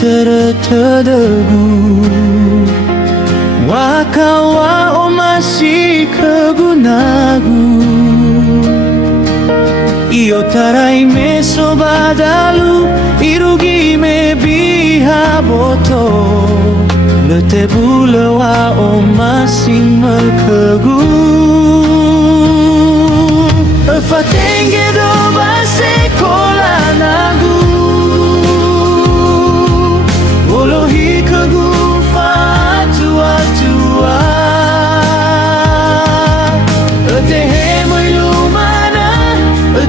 terdebu. Wakawa o masih kegunagu. Io tarai meso badalu irugi me biha boto. Lete bulawa o masih merkegu. Fatenge do base kola nagu. Olohi kegu fatua tua. Tehe mo ilumana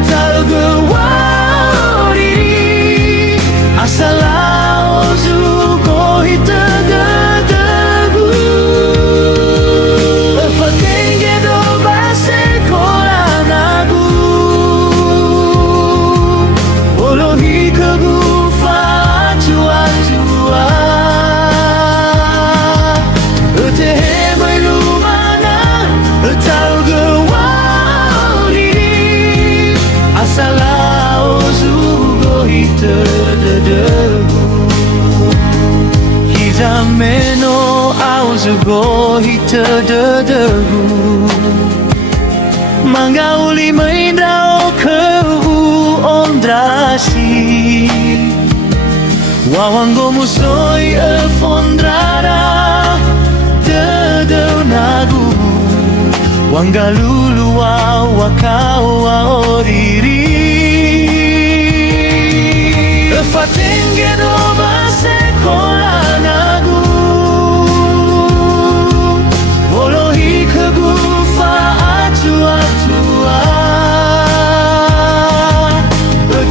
talga wariri. Asala ozuko hitagagu. Fatenge do base kola nagu. Olohi kegu fatua tua. Tehe mo ilumana talga wariri. Asala ozugo hitagagu. Hizameno auzugo hitagagu. Mangauli maindao keu ondrasi. Wawango musoi fondrara dedeu nagu. Wangalulu wa wakau wa oriri. Fatenge do base kola nagu. Olohi kegu fa atua tua.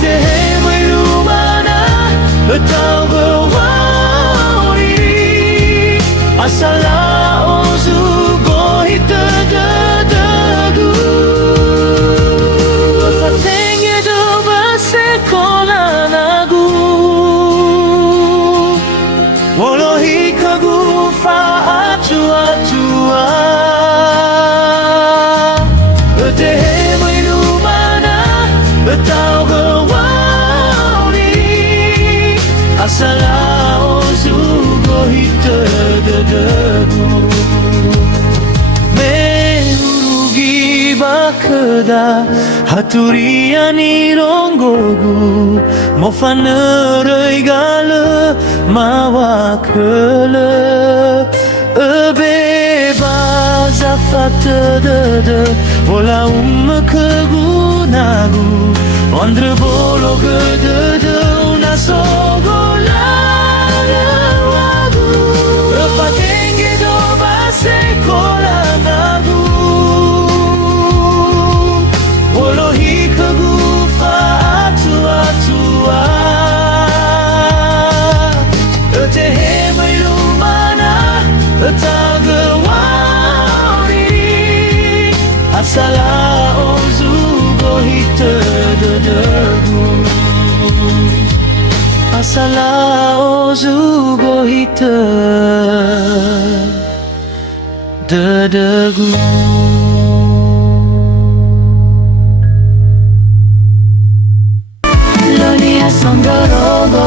Tehe mo ilumana tau berwariri. Asala ozugo hitagagu. Fatenge do base kola nagu. Olohi kegu fa atua tua. Tehe mo ilumana tau berwariri. Asala ozugo hitagagu. Merugi bakeda haturiani rongogu. Mofanerei gale mawakele. Beba zafatede vola kegunagu. Andre bolo gedede una sogola lagu. Fatenge do base kola nagu. Olohi kegu fa atua tua. Tehe mo ilumana taga wariri. Asala ozugo hitagagu. Asala ozugo hitagagu. Lonia sondorogo.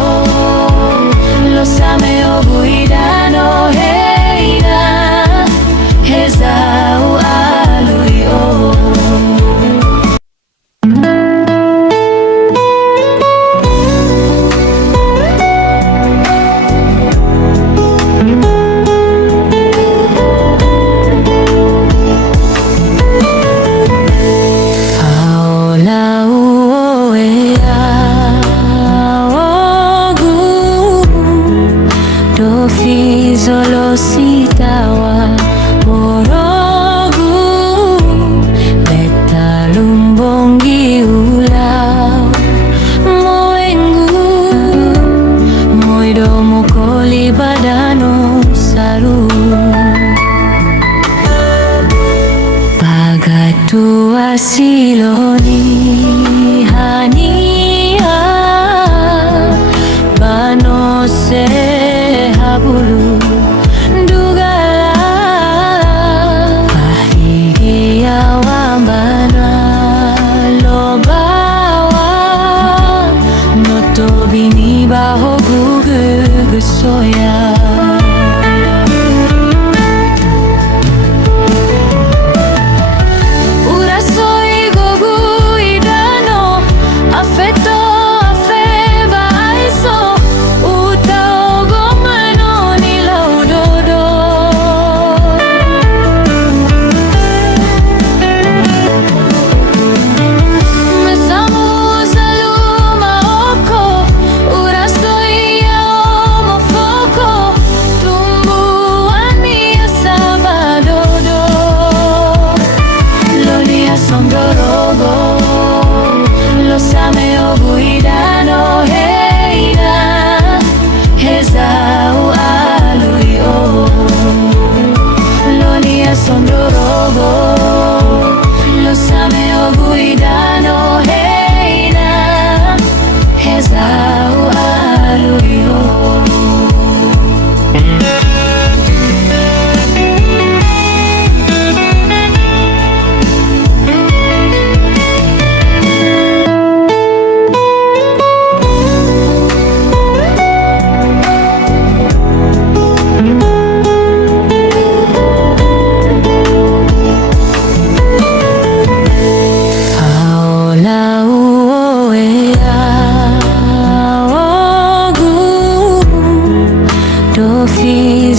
Lo sameo buidano heina. Hezau aluio. Solo sitawa morogu. Beta lumbongi ulau moengu. Moido mokoli badano saru. Pagatu asiloni hania. Banose habulu dugala. Pahigia wambana lobawa. Noto bini baho gugu. gesoya.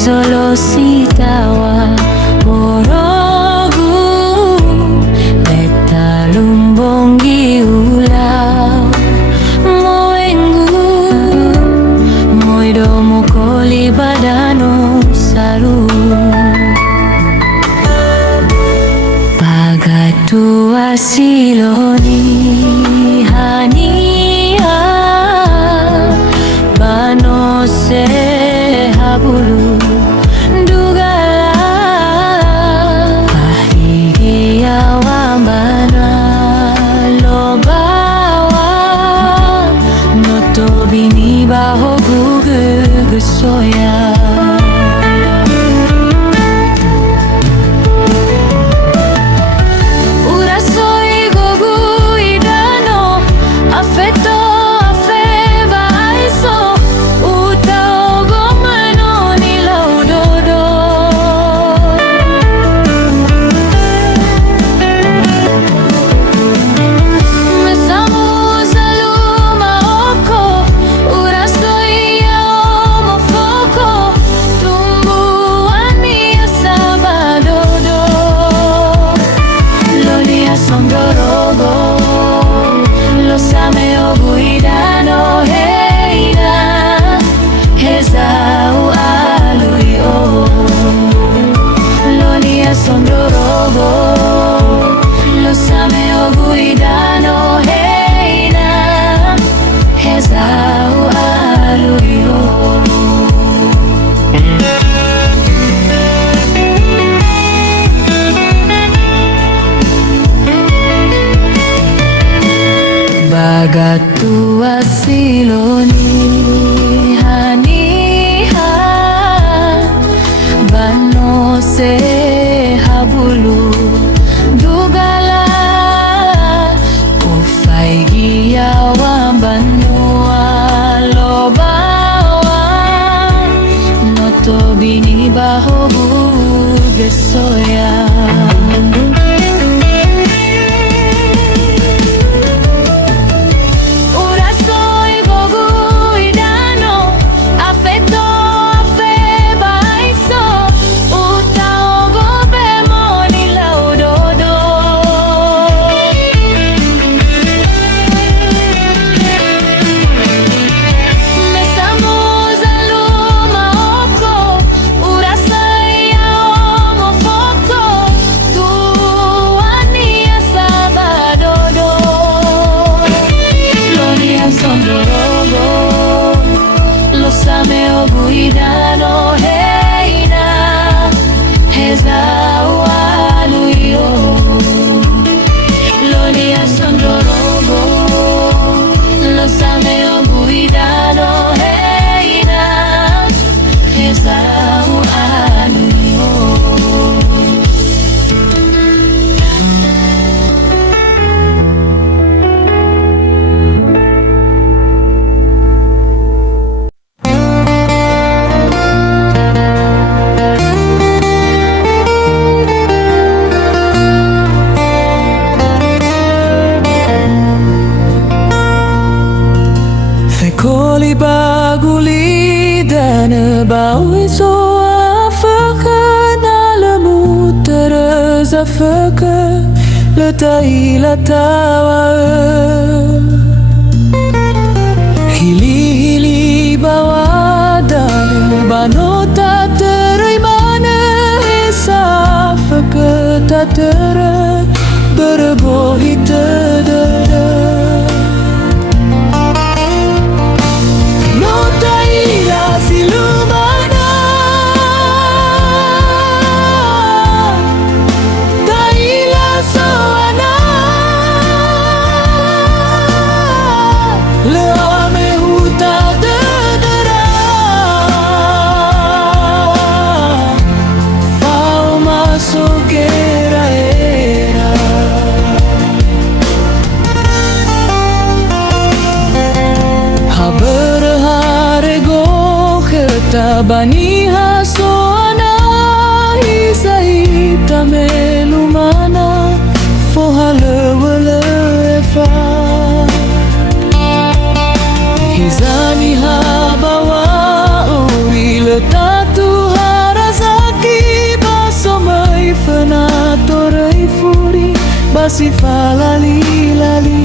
Solo sitawa morogu beta lumbongi ulau moengu moido mukoli badano saru pagatu asiloni hania banose habulu baho gugu soya. Bagatu asiloni haniha banose habulu dugala ufaigia wambanua lobawa notobini bahobu gesoya. bawi so afaka na lemu terazafaka letai latawa hili bawadan banota terai mana esafaka tatera berbohi tedera Bani hasoana isaita melumana fohalewele efa hizani habawa uile tatu harazaki basomai fenato reifuri basi falali lali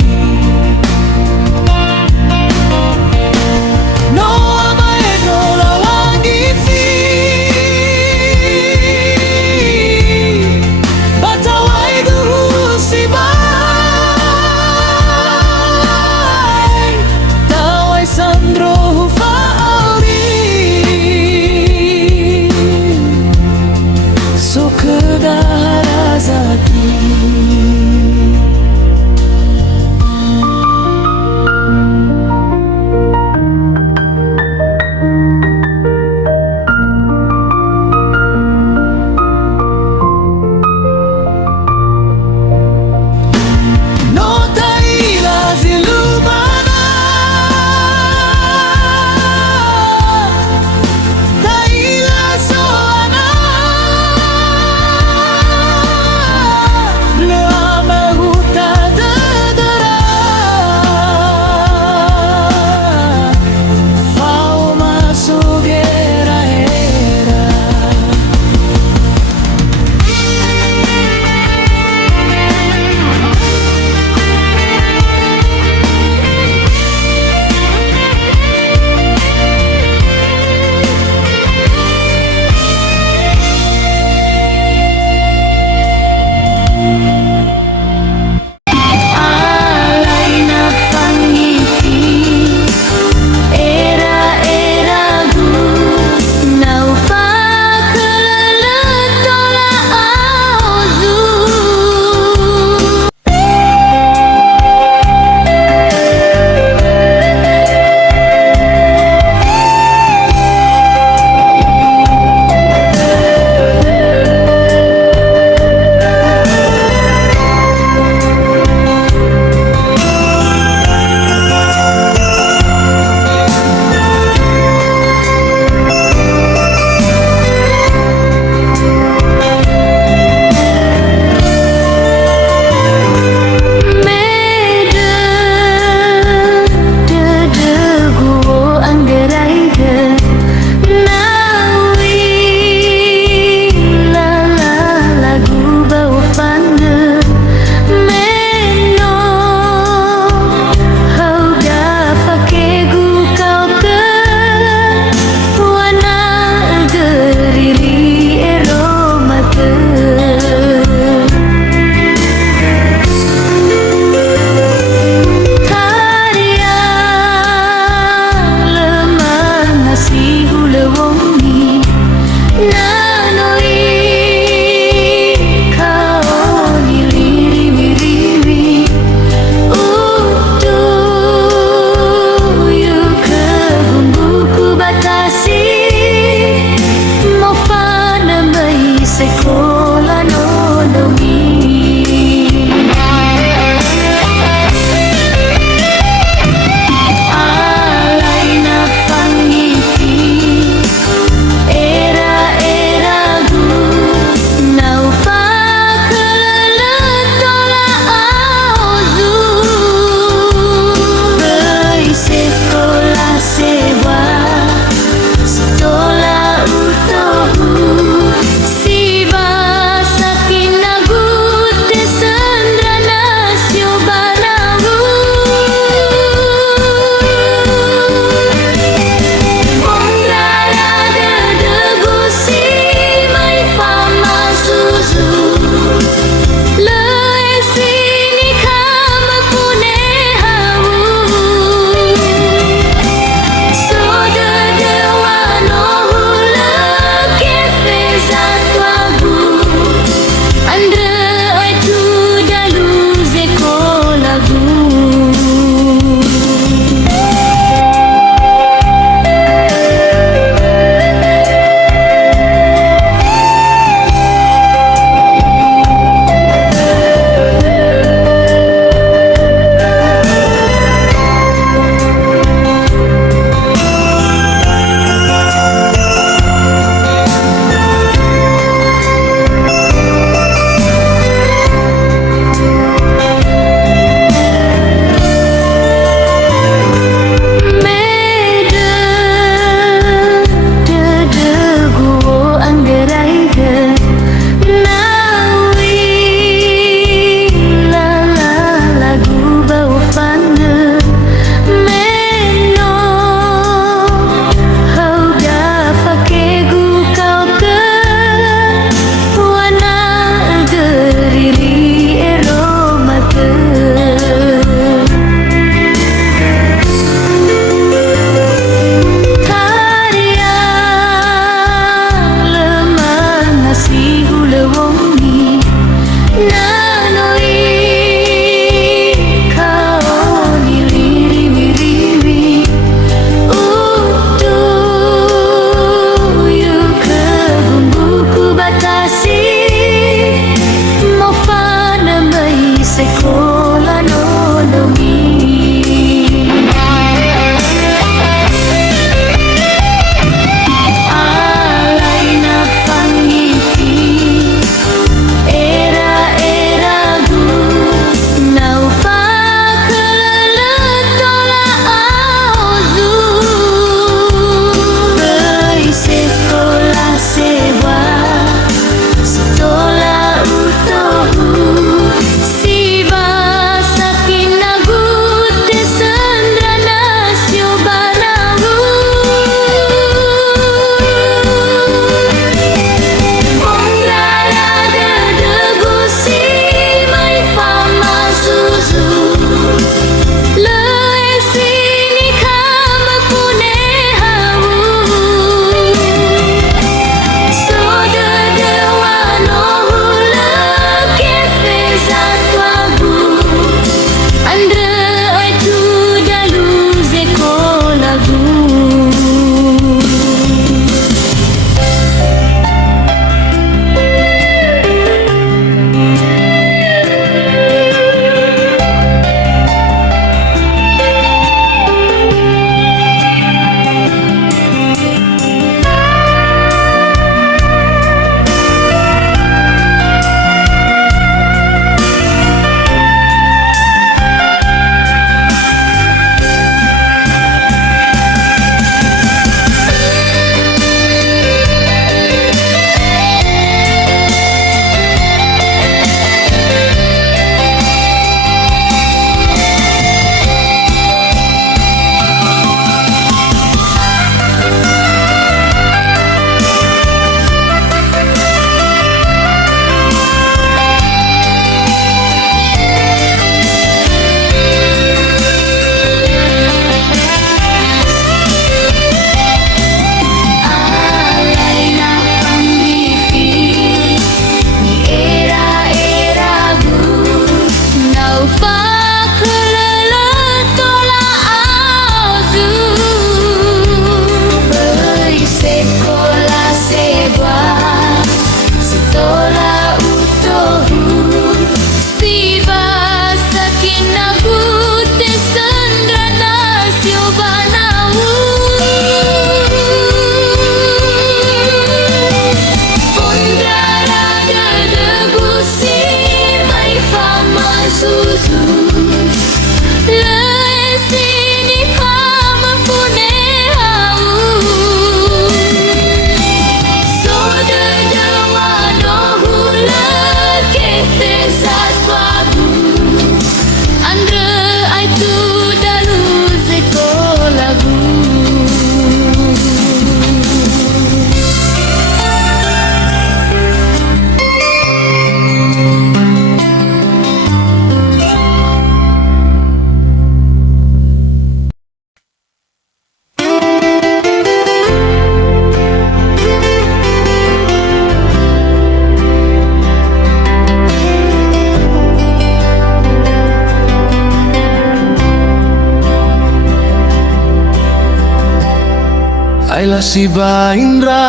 Ayla si ba indra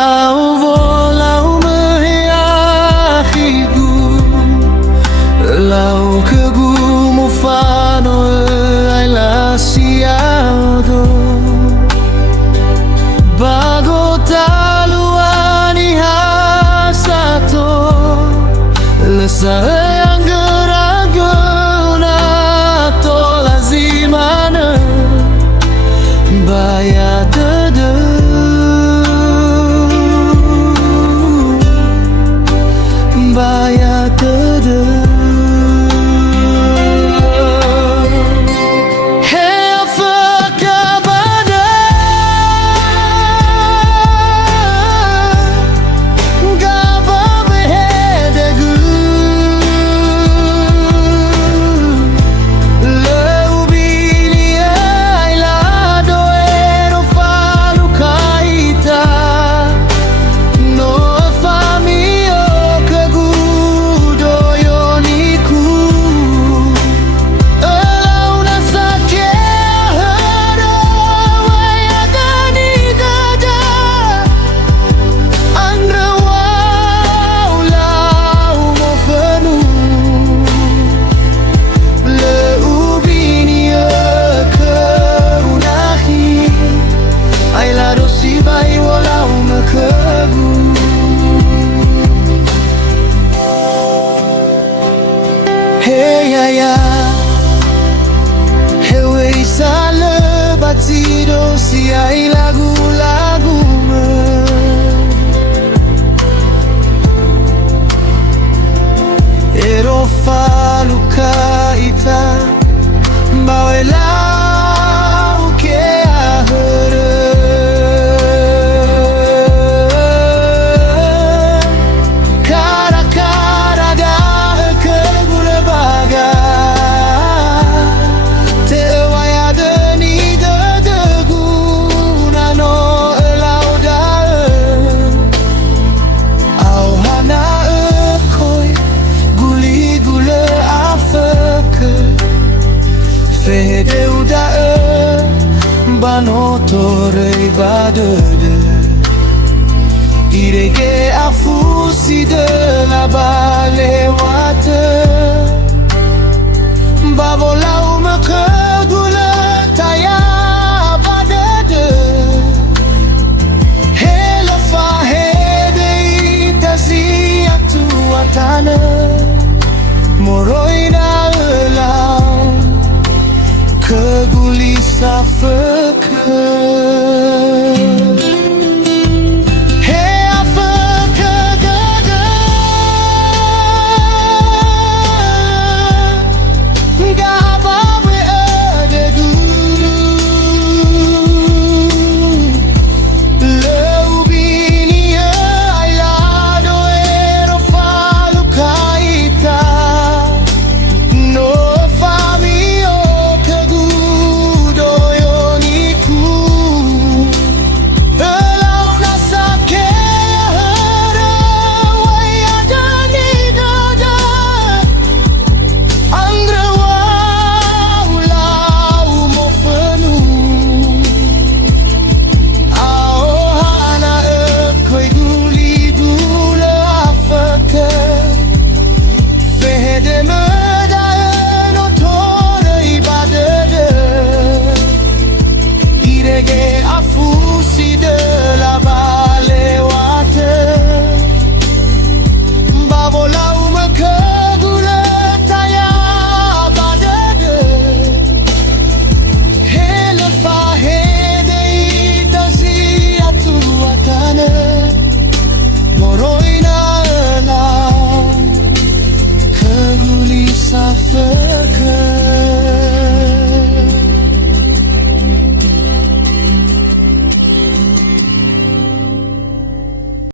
volau mehiahigu lau kegu mufano ayla si audo bago taluani hasato lesa yang geraguna to lazimana baya tede baya tede Hey ya ya, hewe sale batido si ay lagu-lagu me ero faluka ita bawela uke ahere kara-kara ga ke gula baga te waya deni de guna no lauda au hana koi guli gula afeke fede uda banotore badede irege afusi de la balewate bavolau mekegula taya badede helafa hede itaziatu watane moroina elau keguli safe